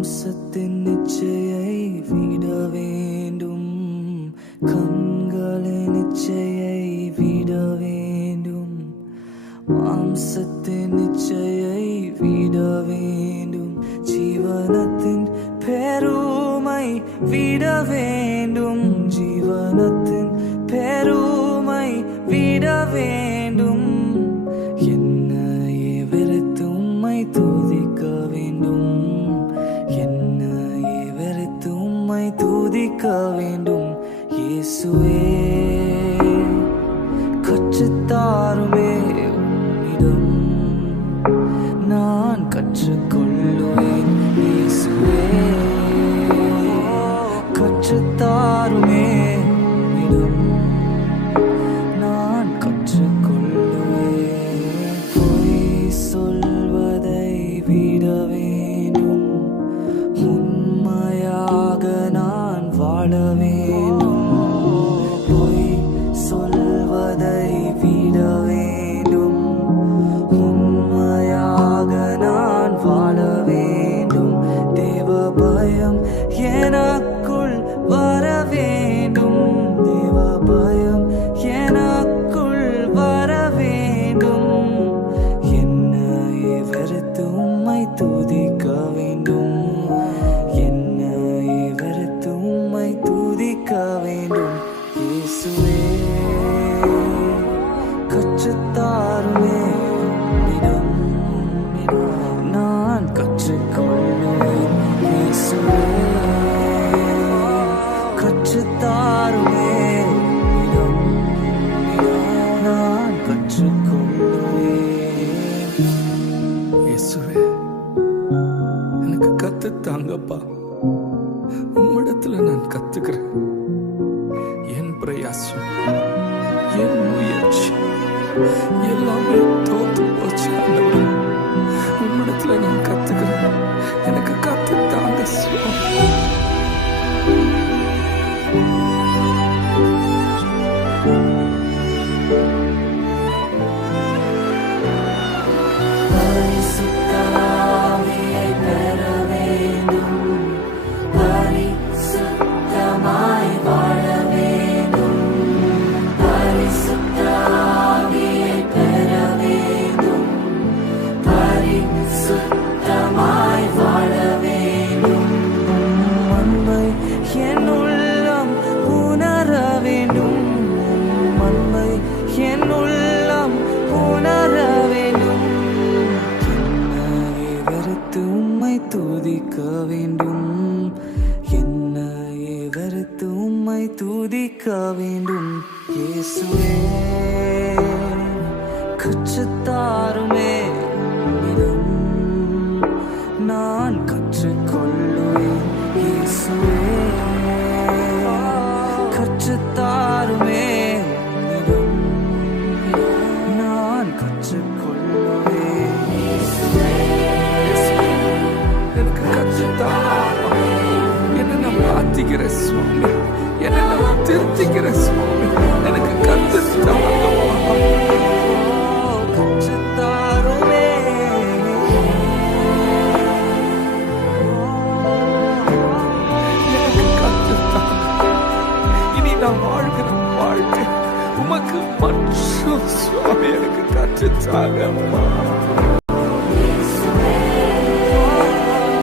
மாம்சத்தின் நிச்சயை விட வேண்டும், கண்களின் நிச்சயை விட வேண்டும், மாம்சத்தின் நிச்சயை விட வேண்டும், ஜீவனத்தின் பெருமை விட வேண்டும், ஜீவனத்தின் பெருமை விட வேண்டும், என்னையே வெறுத்து உம்மை துதிக்க வேண்டும், என்னையே வெறுத்து உம்மை துதிக்க வேண்டும். இயேசுவே கற்றுத்தாருமே உம்மிடம் நான் கற்றுக்கொள்ளுவேன். இயேசுவே கற்றுத்தாருமே உம்மிடம் நான் கற்றுக்கொள்ளுவேன். பொய் சொல்வதை விட வேண்டும், உண்மையாக நான் வாழ வேண்டும், பொய் சொல்வதை விட வேண்டும், உண்மையாக நான் வாழ வேண்டும், தேவ பயம் எனக்குள் வர வேண்டும், தேவ பயம் எனக்குள் வர வேண்டும், என்னையே வெறுத்து உம்மை துதிக்க வேண்டும், என்னையே வெறுத்து உம்மை துதிக்க வேண்டும். இயேசுவே கற்றுத்தாருமே உம்மிடம் நான் கற்றுக்கொள்ளுவேன். இயேசுவே கற்றுத்தாருமே உம்மிடம் நான் கற்றுக்கொள்ளுவேன். இயேசுவே எனக்கு கத்துத்தாங்கப்பா, உம்மிடத்துல நான் கத்துக்கிறேன். என் பிரயாசம், என் முயற்சி எல்லாமே தோத்து போச்சு ஆண்டவரே. உம்மிடத்துல நான் கத்துக்கிறேன், எனக்கு கத்துத்தாங்க சுவாமி. பரிசுத்த ஆவியை பெற வேண்டும், பரிசுத்தமாய் வாழ வேண்டும், பரிசுத்த ஆவியை பெற வேண்டும், பரிசுத்தமாய் வாழ வேண்டும், அன்பை என் உள்ளம் உணர வேண்டும், அன்பை என் உள்ளம் உணர வேண்டும், என்னையே வெறுத்து உம்மை துதிக்க வேண்டும், என்னையே வெறுத்து உம்மை துதிக்க வேண்டும். இயேசுவே கற்றுத்தாருமே உம்மிடம் நான் கற்றுக்கொள்ளுவேன். இயேசுவே கற்றுத்தாருமே உம்மிடம் நான் கற்றுக்கொள்ளுவேன். எனக்கு கத்துத்தாங்கப்பா, என்ன நான் மாத்திக்கிற சுவாமி, என்ன நான் திருத்திக்கிற சுவாமி, எனக்கு கத்துத்தாங்கப்பா. கற்றுத்தாருமே எனக்கு கத்துத்தாங்க. இனி நான் வாழ்கிற வாழ்க்கை உமக்கு மற்றும் சுவாமி, எனக்கு கத்துத்தாங்கப்பா.